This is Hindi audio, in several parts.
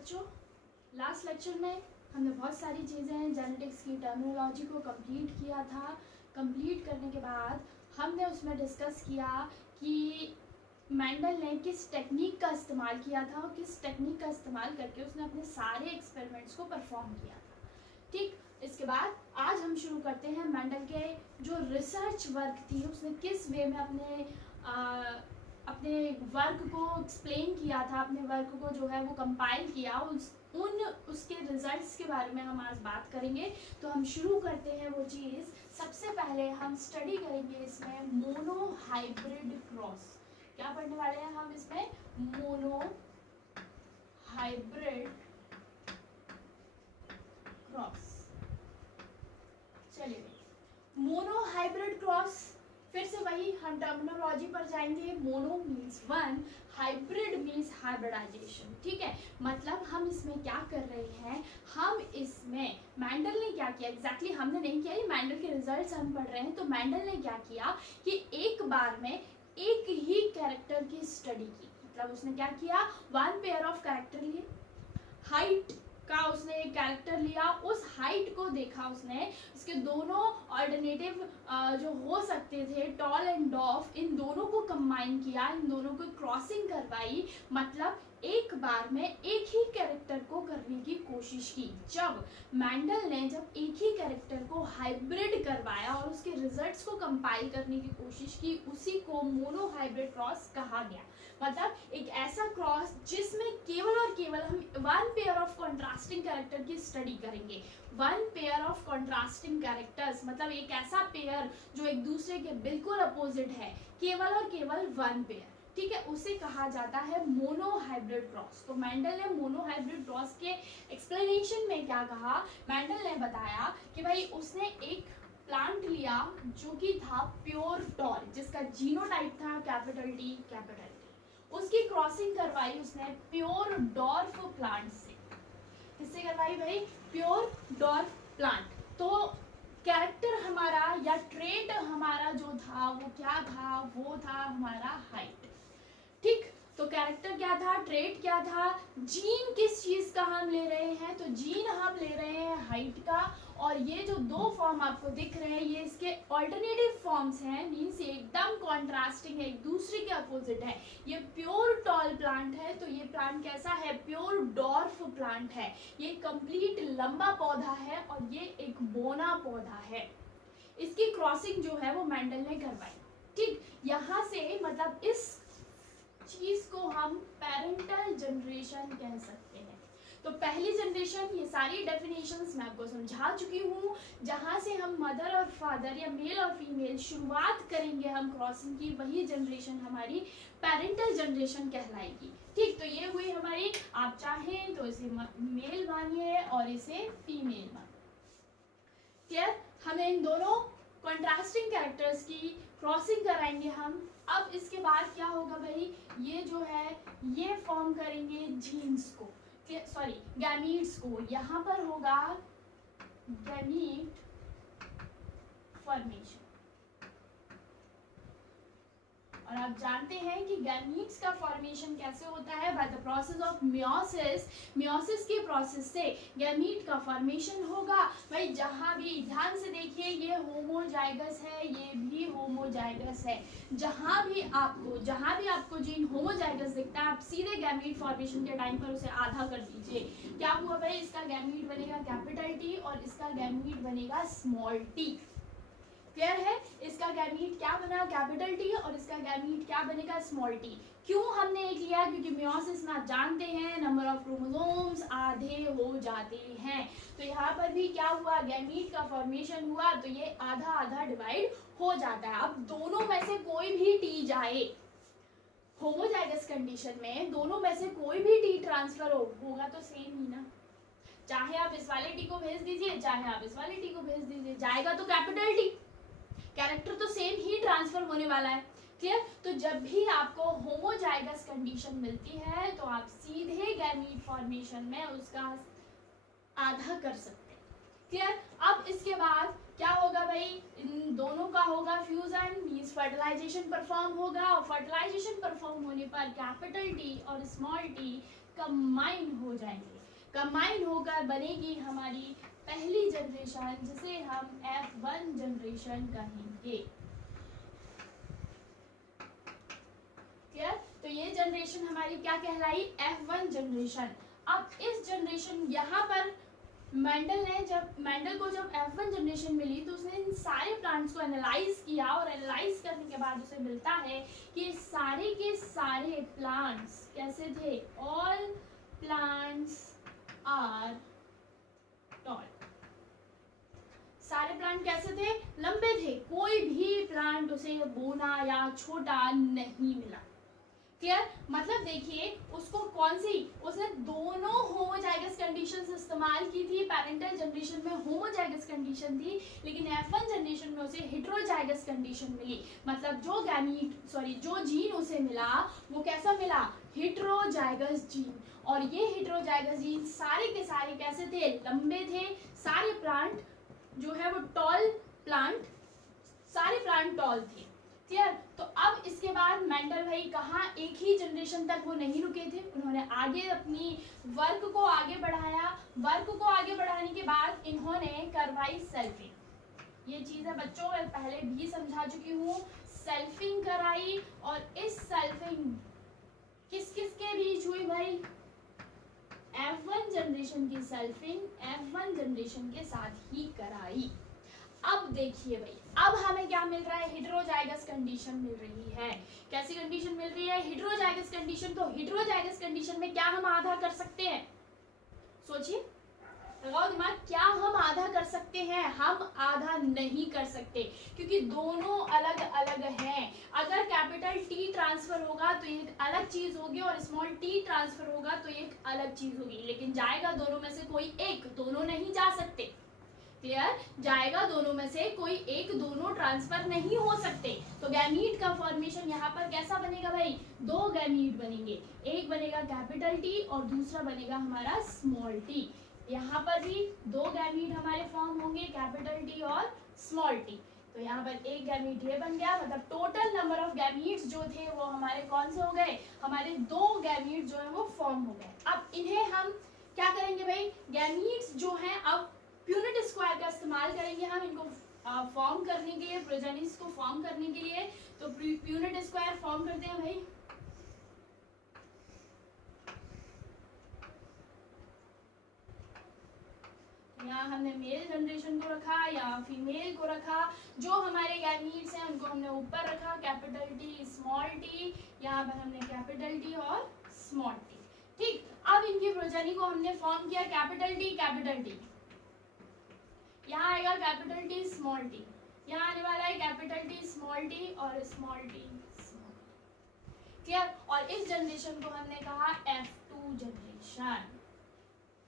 बच्चों, लास्ट लेक्चर में हमने बहुत सारी चीज़ें जेनेटिक्स की टर्मिनोलॉजी को कंप्लीट किया था। कंप्लीट करने के बाद हमने उसमें डिस्कस किया कि मेंडल ने किस टेक्निक का इस्तेमाल किया था और किस टेक्निक का इस्तेमाल करके उसने अपने सारे एक्सपेरिमेंट्स को परफॉर्म किया था। ठीक, इसके बाद आज हम शुरू करते हैं मेंडल के जो रिसर्च वर्क थी उसने किस वे में अपने वर्क को एक्सप्लेन किया था, अपने वर्क को जो है वो कंपाइल किया, उसके रिजल्ट्स के बारे में हम आज बात करेंगे। तो हम शुरू करते हैं वो चीज़। सबसे पहले हम स्टडी करेंगे इसमें मोनो हाइब्रिड क्रॉस। क्या पढ़ने वाले हैं हम इसमें? Mono hybrid cross. चलिए, मोनो हाइब्रिड क्रॉस, फिर से वही हम टर्मिनोलॉजी पर जाएंगे। Mono means one, hybrid means hybridization. ठीक है, मतलब हम इसमें क्या कर रहे हैं, हम इसमें मेंडल ने क्या किया एग्जैक्टली हमने नहीं किया, ये मेंडल के रिजल्ट्स हम पढ़ रहे हैं। तो मेंडल ने क्या किया कि एक बार में एक ही कैरेक्टर की स्टडी की। मतलब उसने क्या किया, वन पेयर ऑफ कैरेक्टर लिए, हाइट का उसने एक कैरेक्टर लिया, उस हाइट को देखा उसने, इसके दोनों ऑल्टरनेटिव जो हो सकते थे टॉल एंड डॉफ, इन दोनों को कंबाइन किया, इन दोनों को क्रॉसिंग करवाई। मतलब एक बार में एक ही कैरेक्टर को करने की कोशिश की। जब मेंडल ने जब एक ही कैरेक्टर को हाइब्रिड करवाया और उसके रिजल्ट्स को कंपाइल करने की कोशिश की, उसी को मोनो हाइब्रिड क्रॉस कहा गया। मतलब एक ऐसा क्रॉस जिसमें केवल और केवल हम one pair of contrasting character की स्टडी करेंगे। One pair of contrasting characters मतलब एक ऐसा पेयर जो एक दूसरे के बिल्कुल अपोजिट है, केवल और केवल वन पेयर। ठीक है, उसे कहा जाता है मोनो हाइब्रिड क्रॉस। तो मेंडल ने मोनो हाइब्रिड क्रॉस के एक्सप्लेनेशन में क्या कहा, मेंडल ने बताया कि भाई उसने एक प्लांट लिया जो कि था प्योर टॉल, जिसका जीनोटाइप था कैपिटल टी कैपिटल टी। उसकी क्रॉसिंग करवाई उसने प्योर डॉर्फ प्लांट से। किससे करवाई भाई? Pure dwarf plant. तो कैरेक्टर हमारा या ट्रेट हमारा जो था वो क्या था, वो था हमारा हाइट। ठीक, तो कैरेक्टर क्या था, ट्रेट क्या था, जीन किस चीज का हम ले रहे हैं, तो जीन हम ले रहे हैं हाइट का। और ये जो दो फॉर्म आपको दिख रहे हैं ये इसके ऑल्टरनेटिव फॉर्म्स हैं, मींस एकदम कॉन्ट्रास्टिंग है, एक दूसरे के अपोजिट है। ये प्योर टॉल प्लांट है, तो ये प्लांट कैसा है, प्योर डॉर्फ प्लांट है। ये कंप्लीट लंबा पौधा है और ये एक बोना पौधा है। इसकी क्रॉसिंग जो है वो मेंडल ने करवाई। ठीक, यहाँ से मतलब इस चीज को हम पेरेंटल जनरेशन कह सकते हैं। तो पहली जनरेशन, ये सारी डेफिनेशंस मैं आपको समझा चुकी हूँ। जहां से हम मदर और फादर या मेल और फीमेल शुरुआत करेंगे हम क्रॉसिंग की, वही जनरेशन हमारी पेरेंटल जनरेशन कहलाएगी। ठीक, तो ये हुई हमारी, आप चाहें तो इसे मेल मानिए और इसे फीमेल मानिए। क्लियर? हमें इन दोनों कॉन्ट्रास्टिंग कैरेक्टर्स की क्रॉसिंग कराएंगे हम। अब इसके बाद क्या होगा भाई, ये जो है ये फॉर्म करेंगे जीन्स को, सॉरी गैमीट्स को। यहाँ पर होगा गैमीट फॉर्मेशन। और आप जानते हैं कि गैमीट्स का फॉर्मेशन कैसे होता है, by the process of meiosis. Meiosis के प्रोसेस से गैमीट का फॉर्मेशन होगा। भाई जहां भी, ध्यान से देखिए, ये होमोजाइगस है, ये भी होमोजाइगस है। जहां भी आपको जीन होमोजाइगस दिखता है, आप सीधे गैमीट फॉर्मेशन के टाइम पर उसे आधा कर दीजिए। क्या हुआ भाई, इसका गैमीट बनेगा कैपिटल टी और इसका गैमीट बनेगा स्मॉल टी। क्लियर है? इसका गैमीट क्या बना, कैपिटल टी, और इसका गैमीट क्या बनेगा, स्मॉल टी। क्यों हमने एक लिया, क्योंकि मियोसिस में आप जानते हैं नंबर ऑफ क्रोमोसोम्स आधे हो जाते हैं। तो यहाँ पर भी क्या हुआ, गैमीट का फॉर्मेशन हुआ, तो ये आधा आधा डिवाइड हो जाता है। अब दोनों में से कोई भी टी जाए, होमोजाइगस कंडीशन में दोनों में से कोई भी टी ट्रांसफर होगा तो सेम ही ना। चाहे आप इस वाले टी को भेज दीजिए, चाहे आप इस वाले टी को भेज दीजिए, जाएगा तो कैपिटल टी। कैरेक्टर तो सेम ही ट्रांसफर होने वाला है। क्लियर? तो जब भी आपको होमोजाइगस कंडीशन मिलती है तो आप सीधे गैमीट फॉर्मेशन में उसका आधा कर सकते हैं। क्लियर? अब इसके बाद क्या होगा भाई, इन दोनों का होगा फ्यूजन, मींस फर्टिलाइजेशन परफॉर्म होगा। और फर्टिलाइजेशन परफॉर्म होने पर कैपिटल टी और स्मॉल टी कंबाइन हो जाएंगे, कंबाइन होकर बनेगी हमारी पहली जनरेशन, जिसे हम F1 जनरेशन कहेंगे। क्लियर? तो ये जनरेशन हमारी क्या कहलाई? F1 generation. अब इस जनरेशन, यहाँ पर मेंडल को जब F1 जनरेशन मिली तो उसने इन सारे प्लांट्स को एनालाइज किया, और एनालाइज करने के बाद उसे मिलता है कि सारे के सारे प्लांट्स कैसे थे? All plants are tall. सारे प्लांट कैसे थे? लंबे थे। कोई भी प्लांट उसे बोना या छोटा नहीं मिला। क्लियर? मतलब देखिए उसको कौन सी, उसने दोनों होमोजाइगस कंडीशंस इस्तेमाल की थी। पैरेंटल जनरेशन में होमोजाइगस कंडीशन थी, लेकिन F1 जनरेशन में उसे हेटेरोजाइगस कंडीशन मिली। मतलब जो जीन उसे मिला वो कैसा मिला? Heterozygous gene. और ये हेटेरोजाइगस जीन सारे के सारे कैसे थे? लंबे थे। सारे प्लांट जो है वो टॉल प्लांट, सारे प्लांट टॉल थे। क्लियर? तो अब इसके बाद मेंडल भाई कहाँ, एक ही जनरेशन तक वो नहीं रुके थे, उन्होंने आगे अपनी वर्क को आगे बढ़ाया। वर्क को आगे बढ़ाने के बाद इन्होंने करवाई सेल्फिंग। ये चीज़ है बच्चों मैं पहले भी समझा चुकी हूँ। सेल्फिंग कराई, और इस सेल्फिंग किस किस के बीच हुई भाई? F1 जनरेशन की सेल्फिंग F1 जनरेशन के साथ ही कराई। अब देखिए भाई, अब हमें क्या मिल रहा है? हेटेरोजाइगस कंडीशन मिल रही है। कैसी कंडीशन मिल रही है? Heterozygous condition. तो हेटेरोजाइगस कंडीशन में क्या हम आधा कर सकते हैं? सोचिए, लगाओ दिमाग, क्या हम आधा कर सकते हैं? हम आधा नहीं कर सकते, क्योंकि दोनों अलग अलग हैं। अगर कैपिटल T ट्रांसफर होगा तो एक अलग चीज होगी, और स्मॉल t ट्रांसफर होगा तो एक अलग चीज होगी। लेकिन जाएगा दोनों में से कोई एक, दोनों नहीं जा सकते। क्लियर? जाएगा दोनों में से कोई एक, दोनों ट्रांसफर नहीं हो सकते। तो गैमीट का फॉर्मेशन यहाँ पर कैसा बनेगा भाई? दो गैमीट बनेंगे, एक बनेगा कैपिटल T और दूसरा बनेगा हमारा स्मॉल t। यहाँ पर भी दो गैमीट हमारे फॉर्म होंगे, कैपिटल T और स्मॉल t। तो यहाँ पर एक गैमीट ये बन गया, मतलब टोटल नंबर ऑफ गैमीट्स जो थे वो हमारे कौन से हो गए? हमारे दो गैमीट जो है वो फॉर्म हो गए। अब इन्हें हम क्या करेंगे भाई? गैमीट्स जो हैं अब प्यूनेट स्क्वायर का इस्तेमाल करेंगे हम इनको फॉर्म करने के लिए, प्रोजेनिस को फॉर्म करने के लिए। तो प्यूनेट स्क्वायर फॉर्म करते हैं भाई। यहाँ हमने मेल जनरेशन को रखा या फीमेल को रखा। जो हमारे गैमीट्स हैं उनको हमने ऊपर रखा, कैपिटल T स्मॉल t। यहाँ पर हमने कैपिटल T और स्मॉल t। ठीक, अब इनकी प्रोजेनी को हमने फॉर्म किया, कैपिटल T कैपिटल T, यहाँ आएगा कैपिटल T स्मॉल t, यहाँ आने वाला है कैपिटल T स्मॉल t और स्मॉल t स्मॉल। क्लियर? और इस जनरेशन को हमने कहा F2 जनरेशन।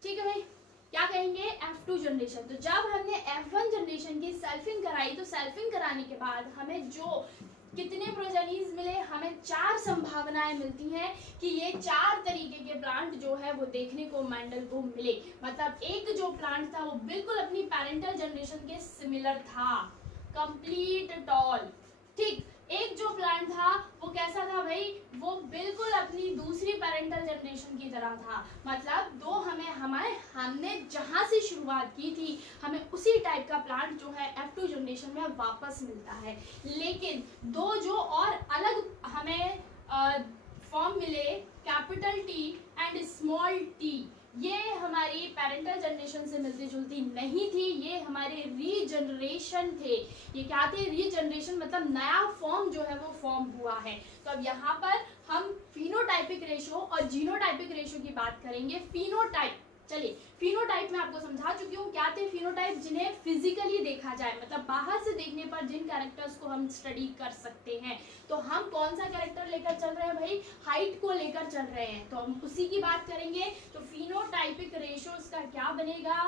ठीक है भाई, क्या कहेंगे? F2 generation. तो जब हमने F1 जनरेशन की सेल्फिंग कराई, तो सेल्फिंग कराने के बाद हमें जो कितने प्रोजेनीज मिले? हमें 4 संभावनाएं मिलती हैं कि ये 4 तरीके के प्लांट जो है वो देखने को मेंडल को मिले। मतलब एक जो प्लांट था वो बिल्कुल अपनी पैरेंटल जनरेशन के सिमिलर था, कंप्लीट टॉल। ठीक, एक जो प्लांट था वो कैसा था भाई? वो बिल्कुल अपनी दूसरी पैरेंटल जनरेशन की तरह था। मतलब हमने जहां से शुरुआत की थी हमें उसी टाइप का प्लांट जो है F2 जनरेशन में वापस मिलता है। लेकिन दो जो और अलग हमें फॉर्म मिले, capital T and small t, ये हमारी पैरेंटल जनरेशन से मिलती जुलती नहीं थी, ये हमारे रीजनरेशन थे। ये क्या थे? रीजनरेशन, मतलब नया फॉर्म जो है वो फॉर्म हुआ है। तो अब यहाँ पर हम फिनोटाइपिक रेशो और जीनोटाइपिक रेशो की बात करेंगे। फिनोटाइप, चलिए फिनोटाइप में आपको समझा चुकी हूँ क्या थे फिनोटाइप, जिन्हें फिजिकली देखा जाए, मतलब बाहर से देखने पर जिन कैरेक्टर्स को हम स्टडी कर सकते हैं। तो हम कौन सा कैरेक्टर लेकर चल रहे हैं भाई? हाइट को लेकर चल रहे हैं, तो हम उसी की बात करेंगे। तो फिनोटाइपिक रेशो इसका क्या बनेगा?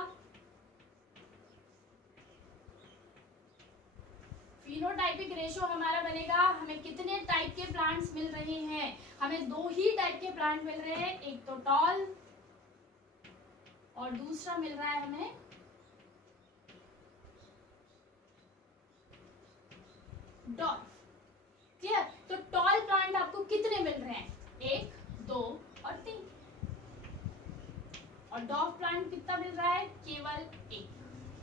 फिनोटाइपिक रेशो हमारा बनेगा, हमें कितने टाइप के प्लांट्स मिल रहे हैं? हमें दो ही टाइप के प्लांट मिल रहे हैं, एक तो टॉल और दूसरा मिल रहा है हमें डॉर्फ। क्लियर? तो टॉल प्लांट आपको कितने मिल रहे हैं? 1, 2 और 3। और डॉफ प्लांट कितना मिल रहा है, केवल 1।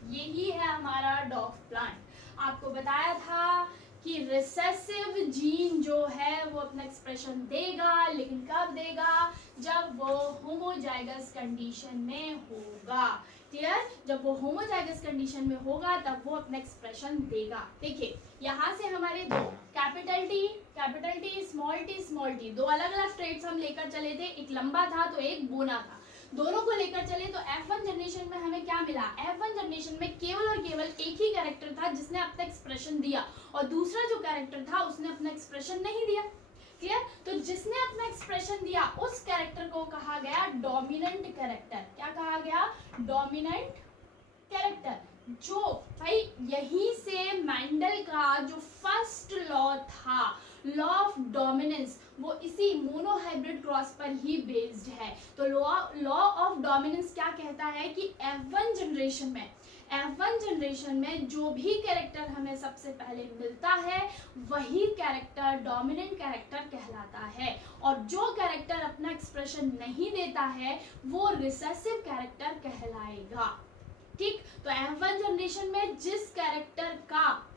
यही है हमारा डॉफ प्लांट। आपको बताया था कि रिसेसिव जीन जो है वो अपना एक्सप्रेशन देगा, लेकिन कब देगा, जब वो होमोजाइगस कंडीशन में होगा। क्लियर, जब वो होमोजाइगस कंडीशन में होगा तब वो अपना एक्सप्रेशन देगा। देखिए यहाँ से हमारे दो कैपिटल टी स्मॉल टी दो अलग अलग ट्रेड्स हम लेकर चले थे, एक लंबा था तो एक बोना था। दोनों को लेकर चले तो F1 जनरेशन में हमें क्या मिला, F1 जनरेशन में केवल और केवल एक ही कैरेक्टर था जिसने अपना एक्सप्रेशन दिया, और दूसरा जो कैरेक्टर था उसने अपना एक्सप्रेशन नहीं दिया। क्लियर, तो जिसने अपना एक्सप्रेशन दिया उस कैरेक्टर को कहा गया डोमिनेंट कैरेक्टर। क्या कहा गया, डोमिनेंट कैरेक्टर। जो भाई यहीं से मेंडल का जो फर्स्ट लॉ था, लॉ ऑफ डोमिनेंस, वो इसी मोनोहाइब्रिड क्रॉस पर ही बेस्ड है। तो लॉ ऑफ डोमिनेंस क्या कहता है कि F1 जनरेशन में जो भी कैरेक्टर हमें सबसे पहले मिलता है वही कैरेक्टर डोमिनेंट कैरेक्टर कहलाता है, और जो कैरेक्टर अपना एक्सप्रेशन नहीं देता है वो रिसेसिव कैरेक्टर कहलाएगा। ठीक, तो F1 जनरेशन में जिस कैरेक्टर का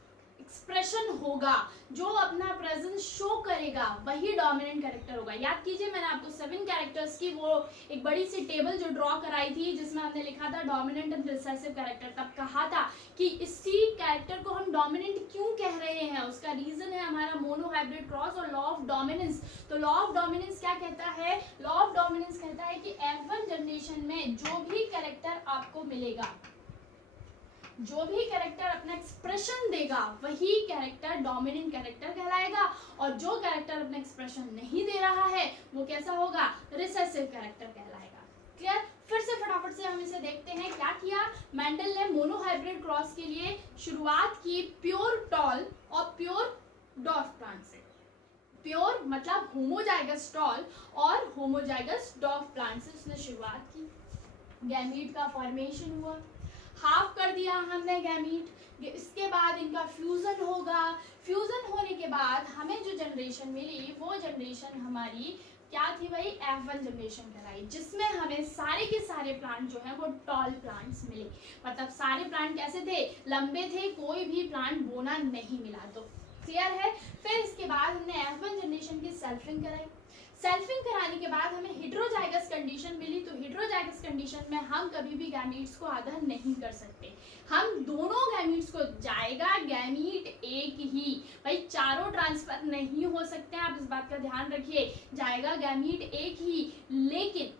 एक्सप्रेशन होगा, जो अपना प्रेजेंस शो करेगा, वही डोमिनेंट कैरेक्टर होगा। याद कीजिए मैंने आपको 7 कैरेक्टर्स की वो एक बड़ी सी टेबल जो ड्रॉ कराई थी जिसमें हमने लिखा था डोमिनेंट एंड रिसेसिव कैरेक्टर। तब कहा था कि इसी कैरेक्टर को हम डोमिनेंट क्यों कह रहे हैं, उसका रीजन है हमारा मोनोहाइब्रिड क्रॉस और लॉ ऑफ डोमिनेंस। तो लॉ ऑफ डोमिनेंस क्या कहता है, लॉ ऑफ डोमिनेंस कहता है कि F1 जनरेशन में जो भी कैरेक्टर आपको मिलेगा, जो भी कैरेक्टर अपना एक्सप्रेशन देगा वही कैरेक्टर डोमिनेंट कैरेक्टर कहलाएगा, और जो कैरेक्टर अपना एक्सप्रेशन नहीं दे रहा है वो कैसा होगा, रिसेसिव कैरेक्टर कहलाएगा। क्लियर, फिर से फटाफट से हम इसे देखते हैं। क्या किया, मेंडल ने मोनोहाइब्रिड क्रॉस के लिए शुरुआत की प्योर टॉल और प्योर डॉफ प्लांट से। प्योर मतलब होमोजाइगस टॉल और होमोजाइगस डॉफ प्लांट से उसने शुरुआत की। गैमीट का फॉर्मेशन हुआ, हाफ कर दिया हमने गैमीट, इसके बाद इनका फ्यूजन होगा। फ्यूजन होने के बाद हमें जो जनरेशन मिली वो जनरेशन हमारी क्या थी भाई, F1 जनरेशन कहलाई, जिसमें हमें सारे के सारे प्लांट जो हैं वो टॉल प्लांट्स मिले। मतलब सारे प्लांट कैसे थे, लंबे थे, कोई भी प्लांट बोना नहीं मिला। तो क्लियर है। फिर इसके बाद हमने F1 जनरेशन की सेल्फिंग कराई। सेल्फिंग कराने के बाद हमें हेटेरोजाइगस कंडीशन मिली। तो हेटेरोजाइगस कंडीशन में हम कभी भी गैमीट्स को आधा नहीं कर सकते, हम दोनों गैमीट्स को जाएगा गैमीट एक ही, भाई चारों ट्रांसफर नहीं हो सकते हैं, आप इस बात का ध्यान रखिए, जाएगा गैमीट एक ही, लेकिन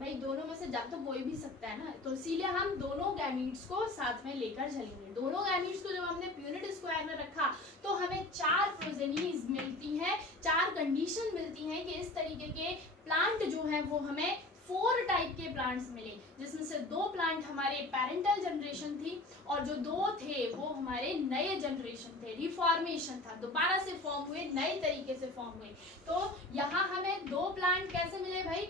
भाई दोनों में से जा तो कोई भी सकता है ना, तो इसीलिए हम दोनों गैमीट्स को साथ में लेकर चलेंगे। दोनों गैमीट्स को जब हमने प्यूनिट स्क्वायर में रखा तो हमें 4 प्रोजेनीज मिलती हैं, 4 कंडीशन मिलती हैं कि इस तरीके के प्लांट जो है वो हमें 4 टाइप के प्लांट्स मिले, जिसमें से 2 प्लांट हमारे पेरेंटल जनरेशन थी और जो 2 थे वो हमारे नए जनरेशन थे, रिफॉर्मेशन था, दोबारा से फॉर्म हुए, नए तरीके से फॉर्म हुए। तो यहाँ हमें 2 प्लांट कैसे मिले भाई,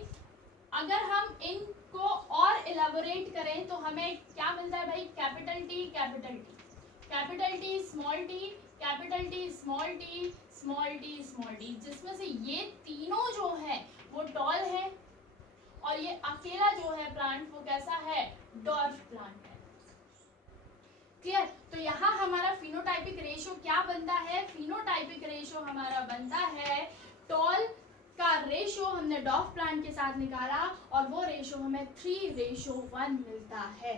अगर हम इनको और इलेबोरेट करें तो हमें क्या मिलता है भाई, capital T capital T, capital T small T, capital T small T, small T small T, जिसमें से ये तीनों जो है वो टॉल है और ये अकेला जो है प्लांट वो कैसा है, डॉर्फ प्लांट है। क्लियर, तो यहाँ हमारा फिनोटाइपिक रेशियो क्या बनता है, फिनोटाइपिक रेशियो हमारा बनता है टॉल का रेशियो हमने डॉफ प्लांट के साथ निकाला और वो रेशियो हमें 3:1 मिलता है।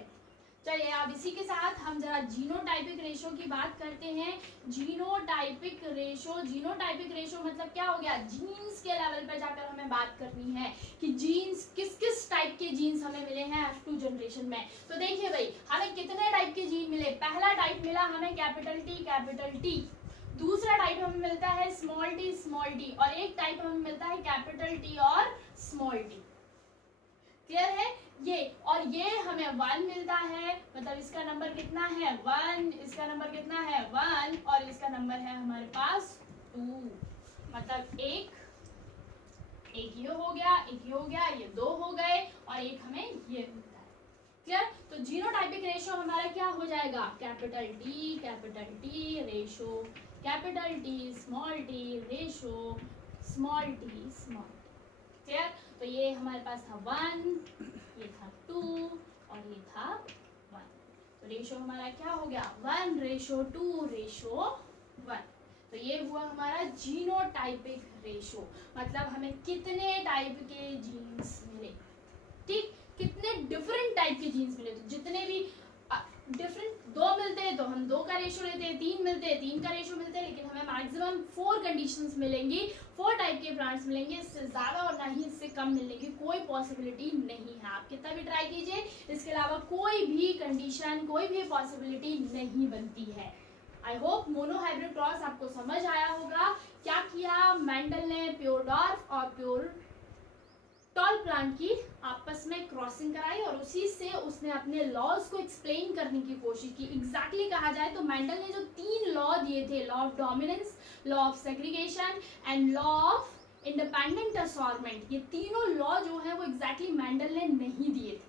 चलिए अब इसी के साथ हम जरा जीनोटाइपिक रेशियो की बात करते हैं। जीनोटाइपिक रेशियो मतलब क्या हो गया, जीन्स के लेवल पर जाकर हमें बात करनी है कि जीन्स किस किस टाइप के जीन्स हमें मिले हैं F2 जनरेशन में। तो देखिए भाई हमें कितने टाइप के जीन मिले, पहला टाइप मिला हमें कैपिटल टी, दूसरा टाइप हमें मिलता है स्मॉल टी और एक टाइप हमें मिलता है कैपिटल टी और स्मॉल टी। क्लियर है ये, और ये हमें 1 मिलता है, मतलब इसका नंबर कितना है 1, इसका नंबर कितना है 1 और इसका नंबर है हमारे पास 2, मतलब एक ये हो गया, एक ये हो गया, ये 2 हो गए और एक हमें ये मिलता है। क्लियर, तो जीनोटाइपिक रेशियो हमारा क्या हो जाएगा, capital T ratio capital T small T ratio small T small. Clear, तो ये हमारे पास था 1, ये था 2 और ये था 1। तो रेशो हमारा क्या हो गया 1:2:1। तो ये हुआ हमारा जीनोटाइपिक रेशो, मतलब हमें कितने टाइप के जीन्स मिले, ठीक, कितने डिफरेंट टाइप के जीन्स मिले। तो जितने भी डिफरेंट 2 मिलते हैं तो हम 2 का रेशो लेते हैं, 3 मिलते हैं 3 का रेशो मिलते हैं, लेकिन हमें मैक्सिमम 4 कंडीशंस मिलेंगी, 4 टाइप के प्लांट्स मिलेंगे, इससे ज़्यादा और ना ही इससे कम मिलने की कोई पॉसिबिलिटी नहीं है। आप कितना भी ट्राई कीजिए, इसके अलावा कोई भी कंडीशन, कोई भी पॉसिबिलिटी नहीं बनती है। I hope mono hybrid cross आपको समझ आया होगा। क्या किया मेंडल ने, प्योर डॉर्फ और प्योर टॉल प्लांट की आपस में क्रॉसिंग कराई और उसी से उसने अपने लॉज को एक्सप्लेन करने की कोशिश की। एग्जैक्टली कहा जाए तो मेंडल ने जो 3 लॉ दिए थे, law of dominance, law of segregation and law of independent assortment, ये तीनों लॉ जो है वो एग्जैक्टली मेंडल ने नहीं दिए थे।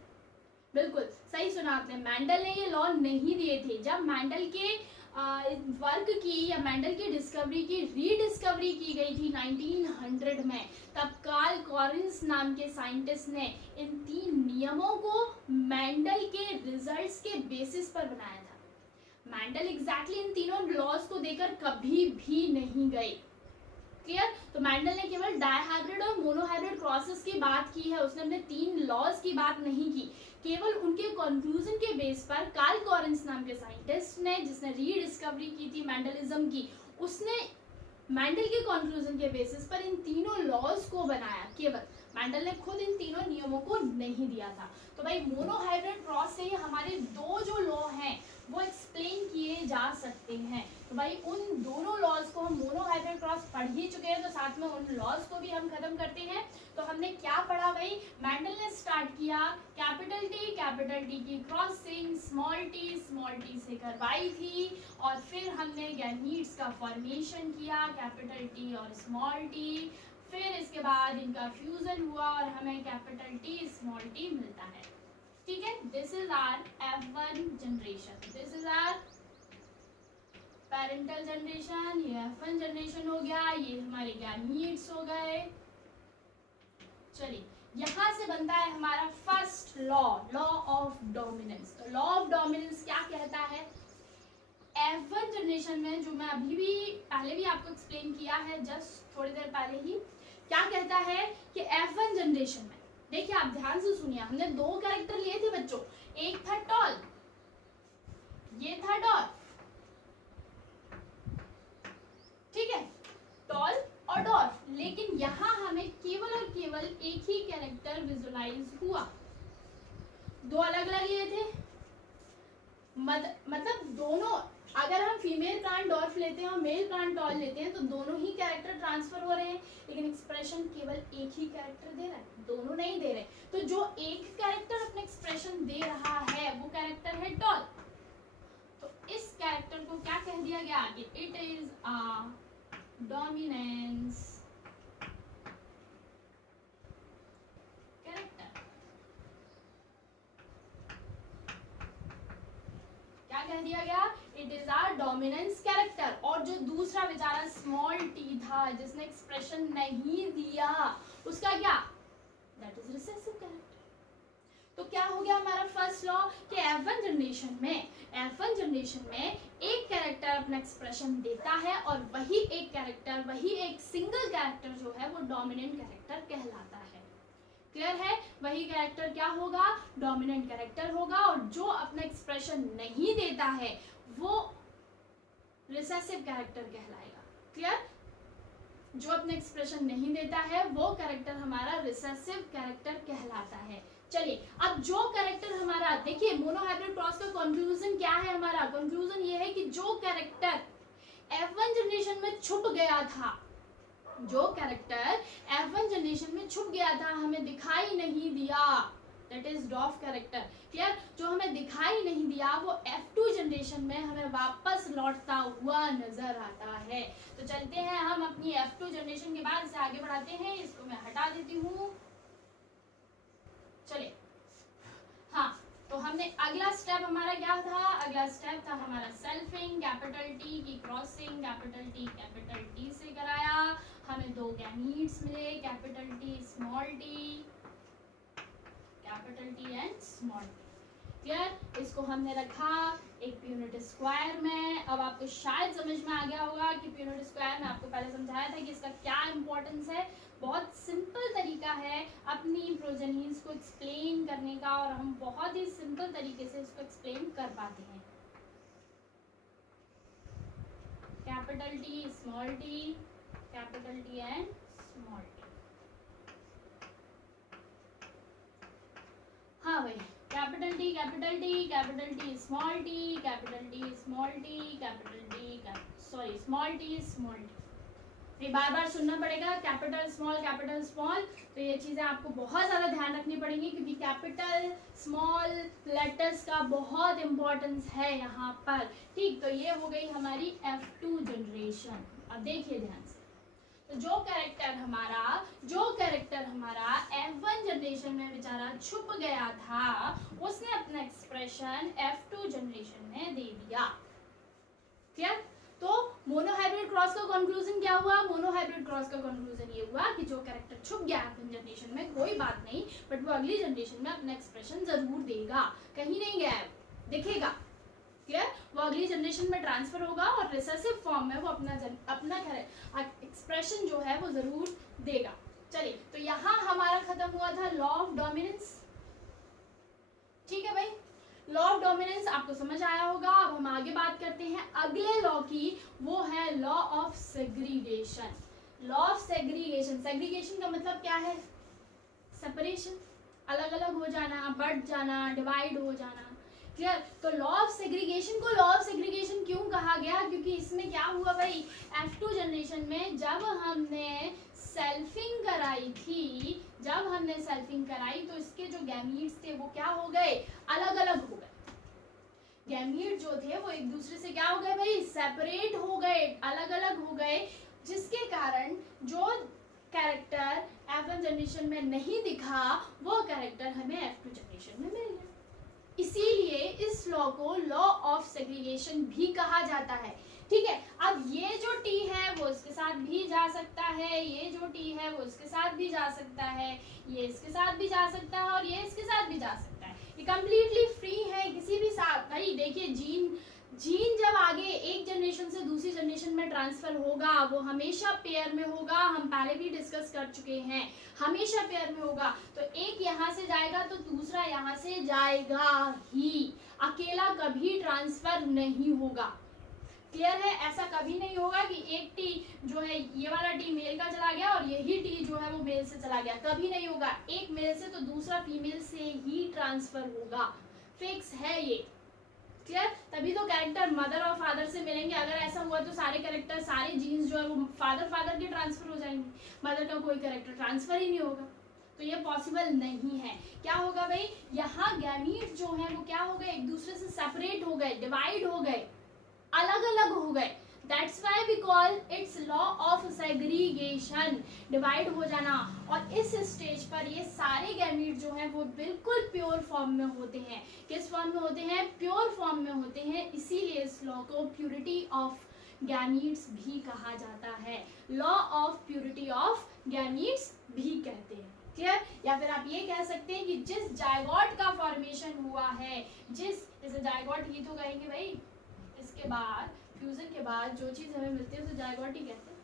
बिल्कुल सही सुना आपने, मेंडल ने ये लॉ नहीं दिए थे। जब मेंडल के वर्क की या मेंडल की डिस्कवरी की रीडिस्कवरी की गई थी 1900 में, तब कार्ल कॉरिन्स नाम के साइंटिस्ट ने इन 3 नियमों को मेंडल के रिजल्ट्स के बेसिस पर बनाया था। मेंडल एग्जैक्टली इन तीनों लॉज को देकर कभी भी नहीं गए। क्लियर? तो मेंडल ने केवल डायहाइब्रिड और मोनोहाइब्रिड क्रॉसेस की बात की है, उसने अपने 3 लॉज की बात नहीं की। केवल उनके कंक्लूजन के बेस पर कार्ल कॉरिन्स नाम के साइंटिस्ट ने, जिसने रीडिस्कवरी की थी मेंडलिज्म की, उसने मेंडल के कंक्लूजन के बेसिस पर इन तीनों लॉज को बनाया। केवल मेंडल ने खुद इन तीनों नियमों को नहीं दिया था। तो भाई मोनोहाइब्रिड क्रॉस से हमारे 2 जो लॉ हैं वो एक्सप्लेन किए जा सकते हैं। तो भाई उन दोनों लॉज को हम मोनोहाइब्रिड क्रॉस पढ़ ही चुके हैं, तो साथ में उन लॉज को भी हम खत्म करते हैं। तो हमने क्या पढ़ा भाई, मेंडल ने स्टार्ट किया कैपिटल टी की क्रॉसिंग स्मॉल टी से करवाई थी, और फिर हमने गैमीट्स का फॉर्मेशन किया कैपिटल टी और स्मॉल टी, फिर इसके बाद इनका फ्यूजन हुआ और हमें कैपिटल टी स्मॉल टी मिलता है। ठीक है, this is our F1 generation, this is our parental generation, ये F1 जनरेशन हो गया, ये हमारे गैमीट्स हो गए। चलिए यहां से बनता है हमारा first law, law of dominance. तो लॉ ऑफ डोमिनेंस क्या कहता है, F1 जनरेशन में, जो मैं अभी भी पहले भी आपको एक्सप्लेन किया है जस्ट थोड़ी देर पहले ही, क्या कहता है कि F1 जनरेशन में, देखिए आप ध्यान से सुनिए, हमने 2 कैरेक्टर लिए थे बच्चों, एक था टॉल, ये था डॉर्फ, ठीक है, टॉल और डॉर्फ, लेकिन यहाँ हमें केवल और केवल एक ही कैरेक्टर विजुलाइज हुआ, 2 अलग अलग लिए थे। मतलब दोनों, अगर हम फीमेल प्लांट डॉर्फ लेते हैं और मेल प्लांट टॉल लेते हैं तो दोनों ही कैरेक्टर ट्रांसफर हो रहे हैं, लेकिन एक्सप्रेशन केवल एक ही कैरेक्टर दे रहा है, दोनों नहीं दे रहे। तो जो एक कैरेक्टर अपने एक्सप्रेशन दे रहा है वो कैरेक्टर है टॉल। तो इस कैरेक्टर को क्या कह दिया गया कि it is a dominance character. क्या कह दिया गया, it is our dominance character. और जो दूसरा बेचारा स्मॉल टी था जिसने एक्सप्रेशन नहीं दिया, उसका क्या, दैट इज रिसेसिव कैरेक्टर। तो क्या हो गया हमारा फर्स्ट लॉ कि F1 जनरेशन में एक कैरेक्टर अपना एक्सप्रेशन देता है और वही एक कैरेक्टर, वही एक सिंगल कैरेक्टर जो है वो डोमिनेंट कैरेक्टर कहलाता है। क्लियर है, वही कैरेक्टर क्या होगा, डोमिनेंट कैरेक्टर होगा, और जो अपना एक्सप्रेशन नहीं देता है वो रिसेसिव कैरेक्टर कहलाएगा। क्लियर, जो अपना एक्सप्रेशन नहीं देता है वो कैरेक्टर हमारा रिसेसिव कैरेक्टर कहलाता है। चलिए अब जो कैरेक्टर हमारा, देखिए मोनोहाइब्रिड क्रॉस का कंक्लूजन क्या है, हमारा कंक्लूजन ये है कि जो कैरेक्टर F1 जनरेशन में छुप गया था, जो कैरेक्टर F1 जनरेशन में छुप गया था, हमें दिखाई नहीं दिया, that is dwarf character. Clear, जो हमें दिखाई नहीं दिया वो F2 जनरेशन में हमें वापस लौटता हुआ नजर आता है। तो चलते हैं हम अपनी F2 जनरेशन के बाद से आगे बढ़ाते हैं, इसको मैं हटा देती हूँ। चलिए, हाँ, तो हमने अगला स्टेप हमारा क्या था, अगला स्टेप था हमारा सेल्फिंग, कैपिटल टी की क्रॉसिंग कैपिटल टी से कराया, हमें 2 गैमीट्स गैमीट्स मिले, capital T small T, capital T and small T. Clear? इसको हमने रखा एक पी यूनिट स्क्वायर में। अब आपको शायद समझ में आ गया होगा कि पी यूनिट स्क्वायर में आपको पहले समझाया था कि इसका क्या इंपॉर्टेंस है। बहुत सिंपल तरीका है अपनी प्रोजेनीज को एक्सप्लेन करने का, और हम बहुत ही सिंपल तरीके से इसको एक्सप्लेन कर पाते हैं। Capital T small T, capital T and small T. हाँ भाई, capital T capital T, capital T small T, capital T small T, capital T sorry small T small T. ये बार बार सुनना पड़ेगा, कैपिटल स्मॉल। तो ये चीज़ें आपको बहुत ज़्यादा ध्यान रखनी पड़ेंगी, क्योंकि कैपिटल स्मॉल लेटर्स का बहुत इंपॉर्टेंस है यहाँ पर। ठीक, तो ये हो गई हमारी F2 जनरेशन। अब देखिए ध्यान से, तो जो कैरेक्टर हमारा F1 जनरेशन में बेचारा छुप गया था, उसने अपना एक्सप्रेशन F2 जनरेशन में दे दिया। क्लियर? तो मोनोहाइब्रिड क्रॉस का कंक्लूजन क्या हुआ? मोनोहाइब्रिड क्रॉस का कंक्लूजन ये हुआ कि जो कैरेक्टर छुप गया F1 जनरेशन में, कोई बात नहीं, बट वो अगली जनरेशन में अपना एक्सप्रेशन जरूर देगा, कहीं नहीं गया है, दिखेगा। क्लियर? वो अगली जनरेशन में ट्रांसफर होगा और रिसेसिव फॉर्म में वो अपना एक्सप्रेशन जो है वो जरूर देगा। चलिए, तो यहाँ हमारा खत्म हुआ था लॉ ऑफ डोमिनेंस। ठीक है भाई, लॉ ऑफ डोमिनेंस आपको समझ आया होगा। अब हम आगे बात करते हैं अगले लॉ की, वो है law of segregation. Law of segregation का मतलब क्या है? सेपरेशन, अलग अलग हो जाना, बढ़ जाना, डिवाइड हो जाना। क्लियर? तो लॉ ऑफ सेग्रीगेशन को लॉ ऑफ सेग्रीगेशन क्यों कहा गया? क्योंकि इसमें क्या हुआ भाई, F2 जनरेशन में जब हमने सेल्फिंग कराई तो इसके जो गैमीट्स थे वो क्या हो गए? अलग अलग हो गए। गैमीट जो थे वो एक दूसरे से क्या हो गए भाई? सेपरेट हो गए, अलग अलग हो गए, जिसके कारण जो कैरेक्टर F1 जनरेशन में नहीं दिखा, वो कैरेक्टर हमें F2 जनरेशन में मिल गया। इसीलिए इस लॉ को लॉ ऑफ सेग्रीगेशन भी कहा जाता है। ठीक है, अब ये जो टी है वो इसके साथ भी जा सकता है, ये जो टी है वो इसके साथ भी जा सकता है, ये इसके साथ भी जा सकता है, और ये इसके साथ भी जा सकता है। ये कंप्लीटली फ्री है किसी भी साथ। भाई देखिए, जीन जब आगे एक जनरेशन से दूसरी जनरेशन में ट्रांसफर होगा, वो हमेशा पेयर में होगा। हम पहले भी डिस्कस कर चुके हैं, हमेशा पेयर में होगा। तो एक यहाँ से जाएगा तो दूसरा यहाँ से जाएगा ही, अकेला कभी ट्रांसफर नहीं होगा। क्लियर है? ऐसा कभी नहीं होगा कि एक टी जो है, ये वाला टी मेल का चला गया और यही टी जो है वो मेल से चला गया, कभी नहीं होगा। एक मेल से तो दूसरा फीमेल से ही ट्रांसफर होगा, फिक्स है ये। क्लियर? तभी तो कैरेक्टर मदर और फादर से मिलेंगे। अगर ऐसा हुआ तो सारे कैरेक्टर, सारे जीन्स जो है वो फादर के ट्रांसफर हो जाएंगे, मदर का कोई कैरेक्टर ट्रांसफर ही नहीं होगा। तो ये पॉसिबल नहीं है। क्या होगा भाई, यहाँ गैमीट जो है वो क्या हो गए? एक दूसरे से सेपरेट हो गए, डिवाइड हो गए, अलग अलग हो गए। That's why we call its law of segregation, divide हो जाना। और इस स्टेज पर ये सारे गैमीट जो हैं वो बिल्कुल प्योर फॉर्म में होते हैं। किस फॉर्म में होते हैं? प्योर फॉर्म में होते हैं। इसीलिए इस लॉ को प्यूरिटी ऑफ गैमीट्स भी कहा जाता है, law of purity of gametes भी कहते हैं। क्लियर? या फिर आप ये कह सकते हैं कि जिस जायगोट का फॉर्मेशन हुआ है, जैसे जायगोट ही तो कहेंगे भाई, इसके बाद फ्यूजन के बाद जो चीज हमें मिलती है उसे जायगोट ही कहते हैं।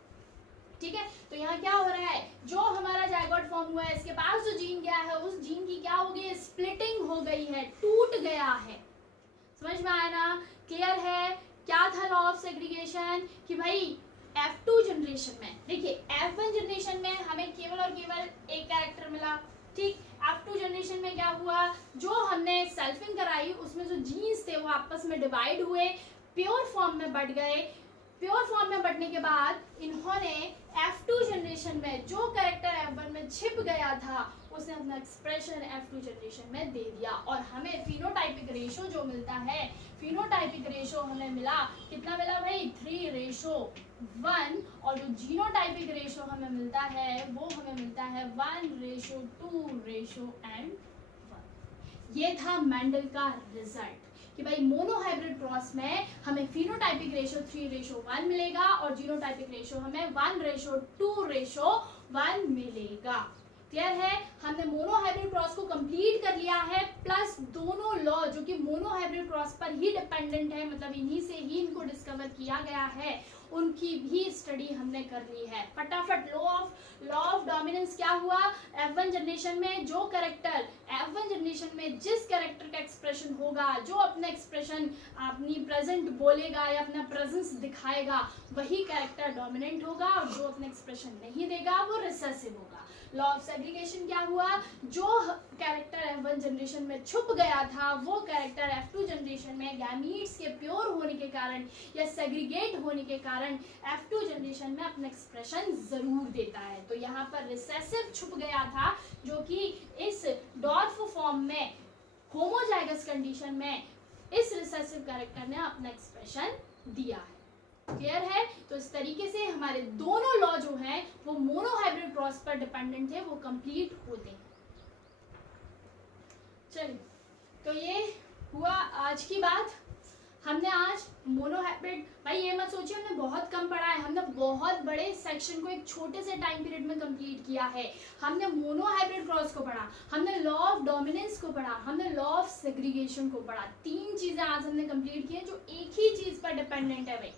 ठीक है, तो यहाँ क्या हो रहा है, जो हमारा जायगोट फॉर्म हुआ है, इसके पास जो जीन गया है, उस जीन की क्या हो गई है? स्प्लिटिंग हो गई है, टूट गया है। समझ में आया ना? क्लियर है? क्या था लॉ ऑफ सेग्रीगेशन? कि भाई F2 जनरेशन में, देखिए F1 जनरेशन में हमें केवल और केवल एक कैरेक्टर मिला। ठीक, F2 जनरेशन में क्या हुआ? जो हमने सेल्फिंग कराई उसमें जो जीन्स थे वो आपस में डिवाइड हुए, प्योर फॉर्म में बढ़ गए। प्योर फॉर्म में बढ़ने के बाद इन्होंने F2 जनरेशन में जो कैरेक्टर F1 में छिप गया था, उसने अपना एक्सप्रेशन F2 जनरेशन में दे दिया। और हमें फिनोटाइपिक रेशो जो मिलता है, फिनोटाइपिक रेशो हमें मिला, कितना मिला भाई? 3:1। और जो जीनोटाइपिक रेशो हमें मिलता है वो हमें मिलता है 1:2:1। ये था मेंडल का रिजल्ट कि भाई मोनोहाइब्रिड क्रॉस में हमें फिनोटाइपिक रेशियो 3:1 मिलेगा और जीनोटाइपिक रेशियो हमें 1:2:1 मिलेगा। क्लियर है? हमने मोनोहाइब्रिड क्रॉस को कंप्लीट कर लिया है, प्लस दोनों लॉ जो कि मोनोहाइब्रिड क्रॉस पर ही डिपेंडेंट है, मतलब इन्हीं से ही इनको डिस्कवर किया गया है, उनकी भी स्टडी हमने कर ली है। फटाफट लॉ ऑफ डोमिनेंस क्या हुआ? F1 जनरेशन में जो कैरेक्टर F1 जनरेशन में जिस कैरेक्टर का एक्सप्रेशन होगा, जो अपना एक्सप्रेशन अपनी प्रेजेंट बोलेगा या अपना प्रेजेंस दिखाएगा, वही कैरेक्टर डोमिनेंट होगा, और जो अपना एक्सप्रेशन नहीं देगा वो रिसेसिव होगा। लॉ ऑफ सेग्रीगेशन क्या हुआ? जो कैरेक्टर F1 जनरेशन में छुप गया था वो कैरेक्टर F2 जनरेशन में गैमीट्स के प्योर होने के कारण या सेग्रीगेट होने के कारण F2 जनरेशन में अपना एक्सप्रेशन जरूर देता है। तो यहाँ पर रिसेसिव छुप गया था, जो कि इस डॉर्फ फॉर्म में होमोजाइगस कंडीशन में इस रिसेसिव कैरेक्टर ने अपना एक्सप्रेशन दिया है। क्लियर है? तो इस तरीके से हमारे दोनों लॉ जो हैं वो मोनोहाइब्रिड क्रॉस पर डिपेंडेंट है, वो कंप्लीट होते हैं। चलिए, तो ये हुआ आज की बात। हमने आज मोनोहाइब्रिड, भाई ये मत सोचिए हमने बहुत कम पढ़ा है, हमने बहुत बड़े सेक्शन को एक छोटे से टाइम पीरियड में कंप्लीट किया है। हमने मोनोहाइब्रिड क्रॉस को पढ़ा, हमने लॉ ऑफ डोमिनेंस को पढ़ा, हमने लॉ ऑफ सेग्रीगेशन को पढ़ा। 3 चीजें आज हमने कंप्लीट की है जो एक ही चीज पर डिपेंडेंट है भाई।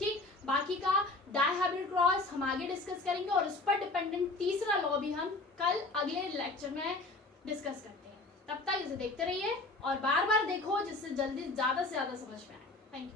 ठीक, बाकी का डायहाइब्रिड क्रॉस हम आगे डिस्कस करेंगे, और उस पर डिपेंडेंट तीसरा लॉ भी हम कल अगले लेक्चर में डिस्कस करते हैं। तब तक इसे देखते रहिए और बार बार देखो, जिससे जल्दी ज्यादा से ज्यादा समझ में आए। Thank you.